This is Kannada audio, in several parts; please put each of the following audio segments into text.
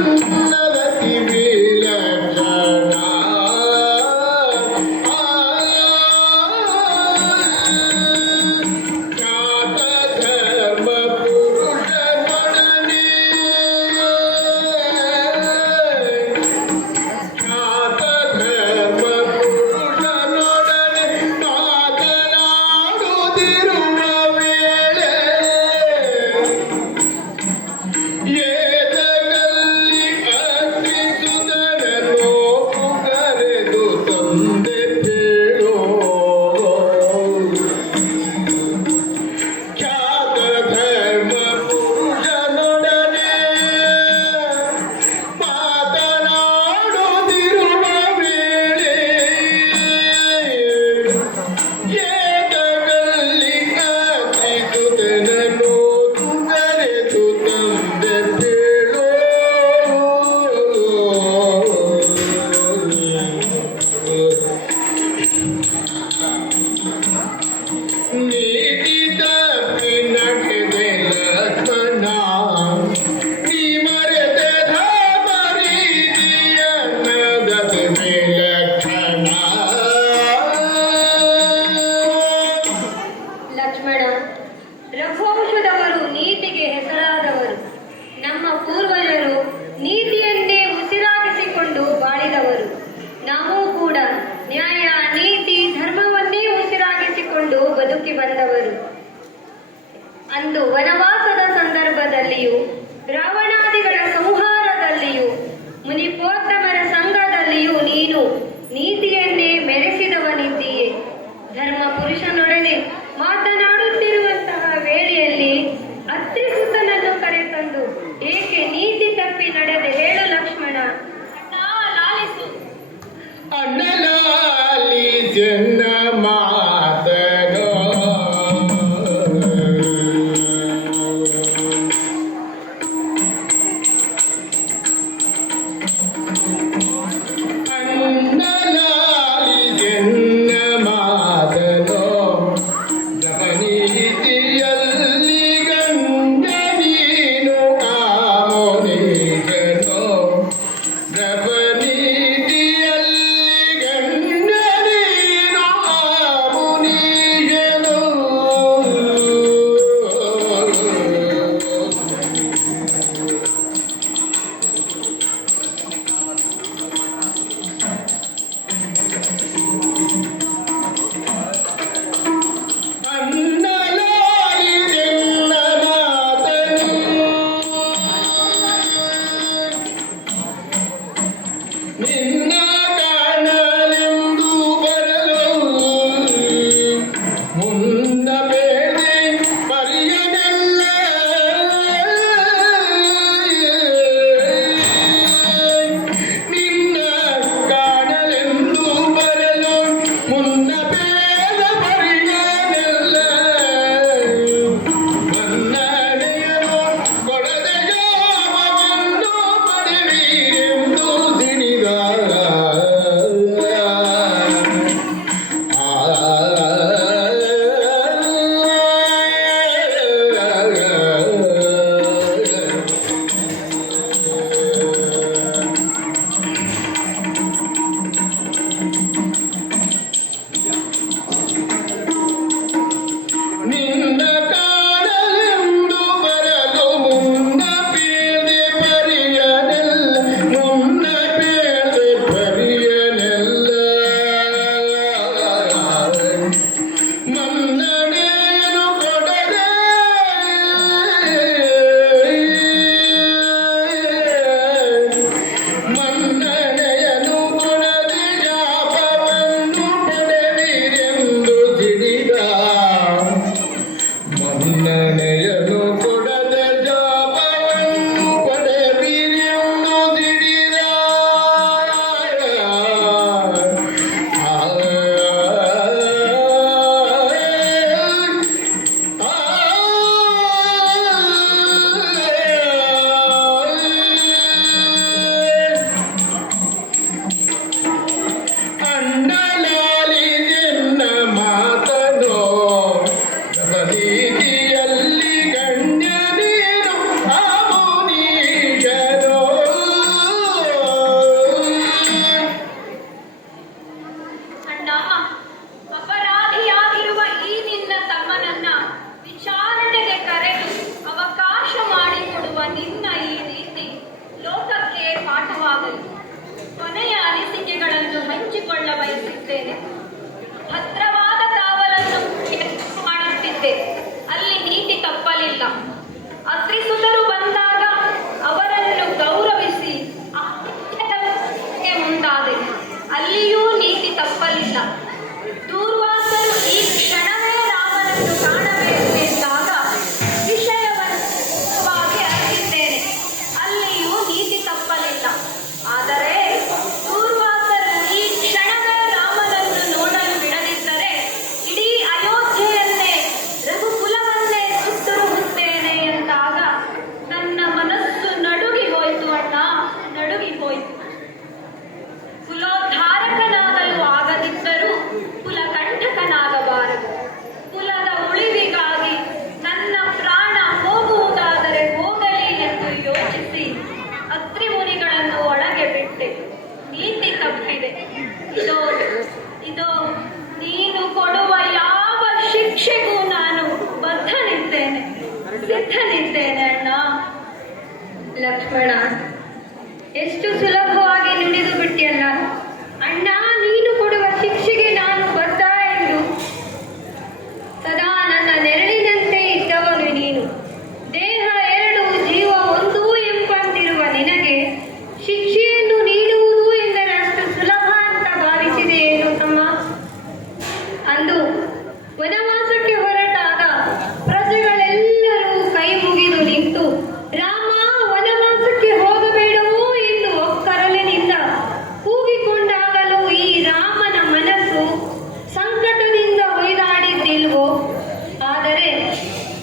No. ನೀನು ನೀತಿಯನ್ನೇ ಮೆರೆಸಿದವನಿದ್ದೀಯೆ. ಧರ್ಮ ಪುರುಷನೊಡನೆ ಮಾತನಾಡುತ್ತಿರುವಂತಹ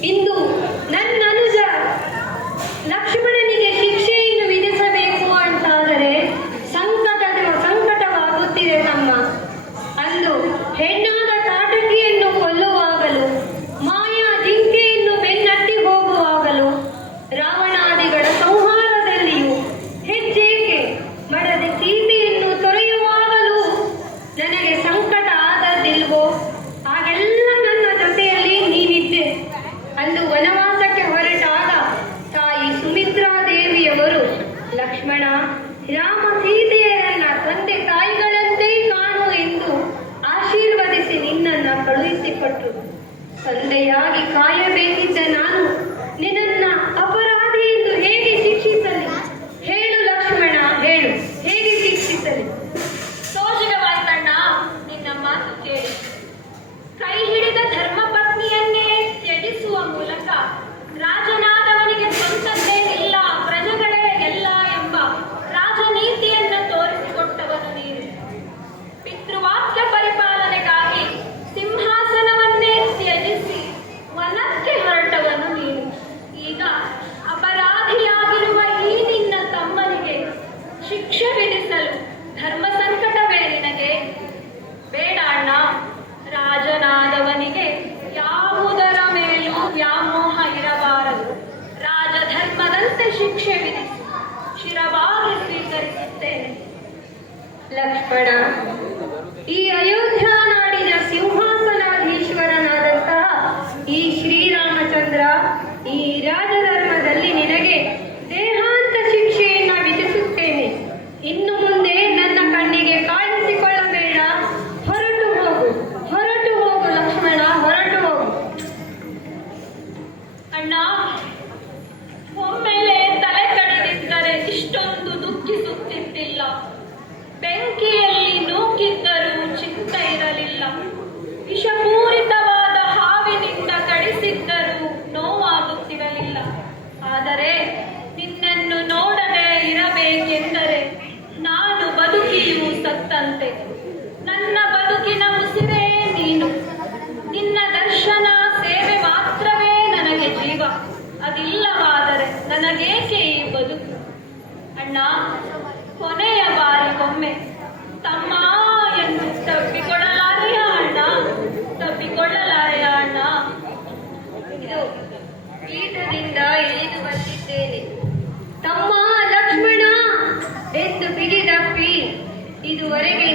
ಇಂದು ನನ್ನ ಅನುಜ ಲಕ್ಷ್ಮಣನಿಗೆ ಲಕ್ಷ್ಮಣ ರಾಮ ಸೀತೆಯರನ್ನ ತಂದೆ ತಾಯಿಗಳಂತೆ ಕಾಣು ಎಂದು ಆಶೀರ್ವದಿಸಿ ನಿನ್ನನ್ನು ಕಳುಹಿಸಿಕೊಟ್ಟು ತಂದೆಯಾಗಿ ಕಾಯಬೇಕಿದ್ದ ನಾನು ಕೊನೆಯ ಕೊನೆಯ ಒಮ್ಮೆ ತಮ್ಮ ಎಂದು ತಬ್ಬಿಕೊಳ್ಳಲಾರೆಯ ಅಣ್ಣ ತಬ್ಬಿಕೊಳ್ಳಲಾರೆಯ ಅಣ್ಣ. ಇದು ಪೀಠದಿಂದ ಇಳಿದು ಬಂದಿದ್ದೇನೆ. ತಮ್ಮ ಲಕ್ಷ್ಮಣ ಎಂದು ಬಿಗಿ ತಪ್ಪಿ ಇದುವರೆಗೆ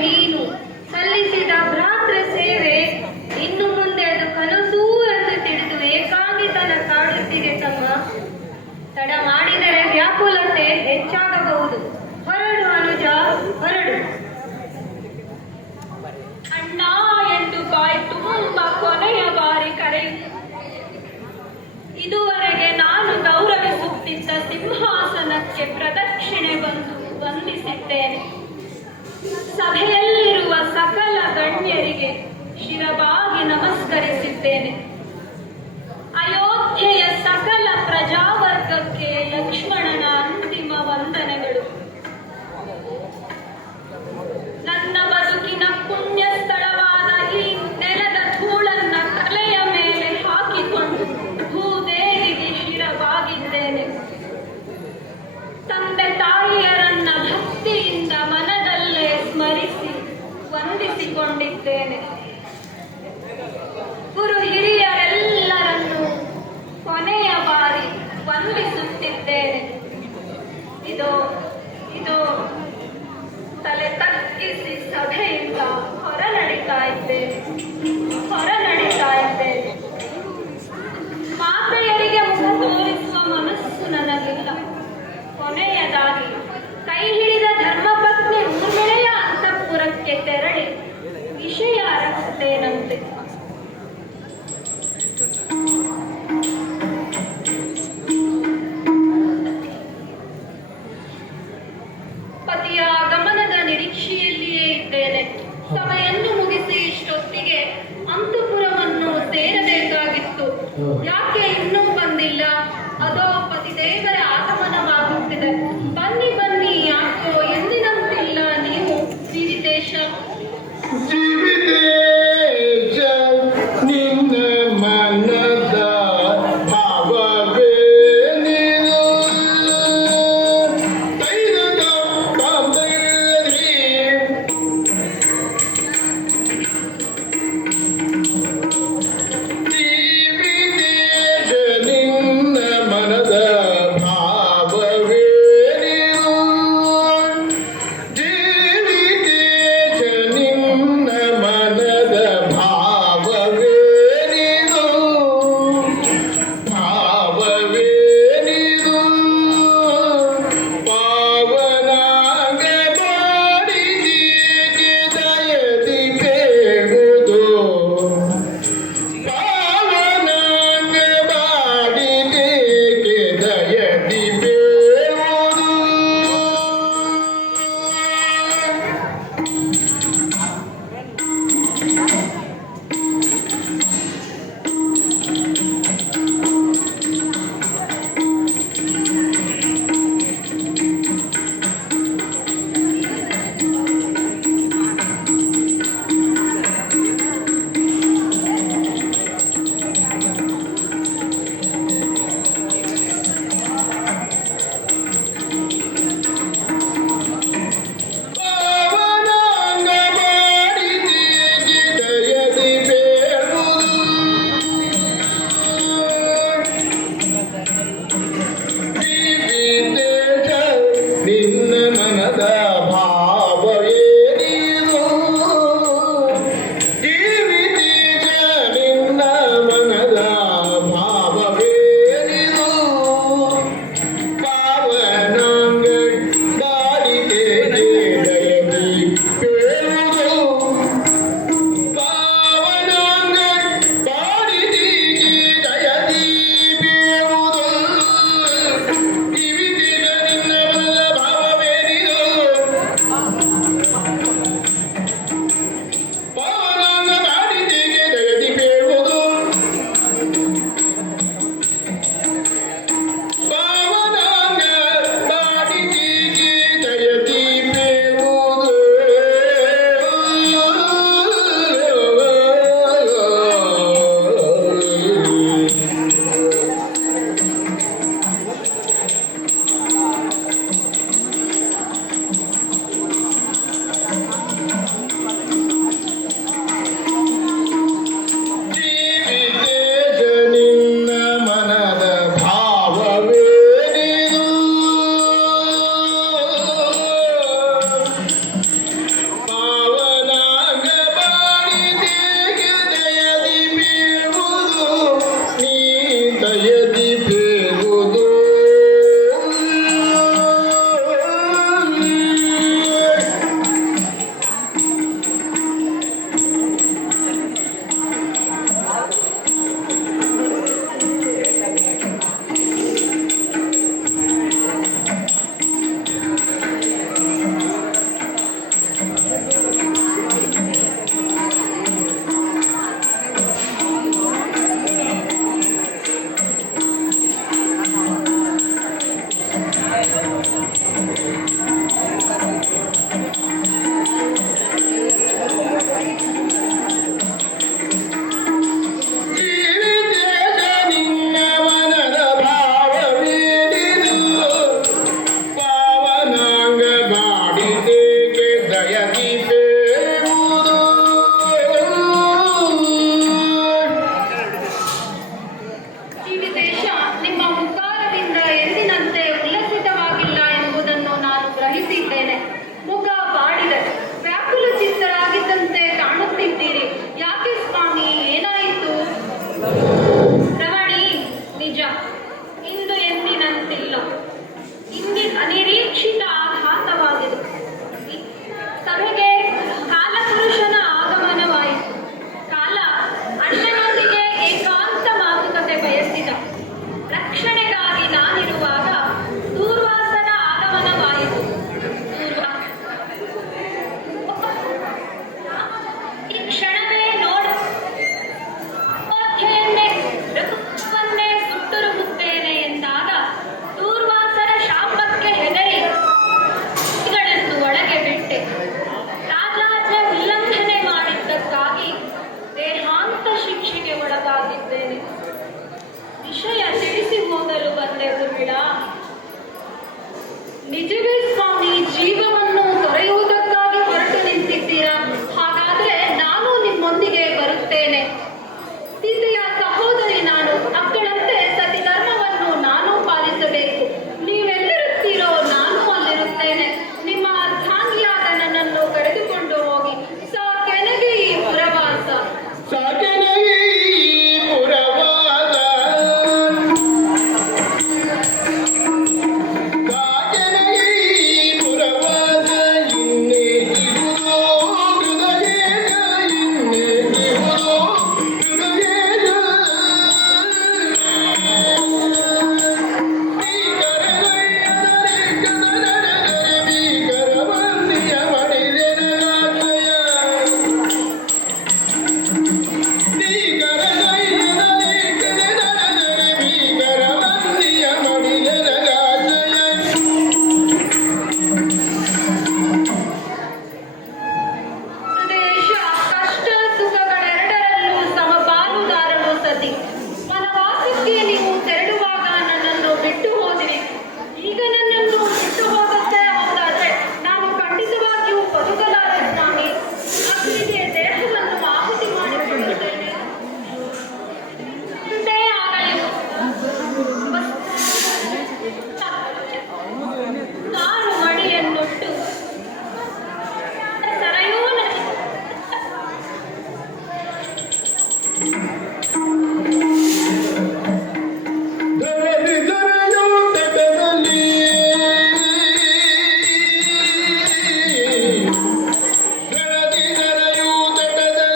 like this.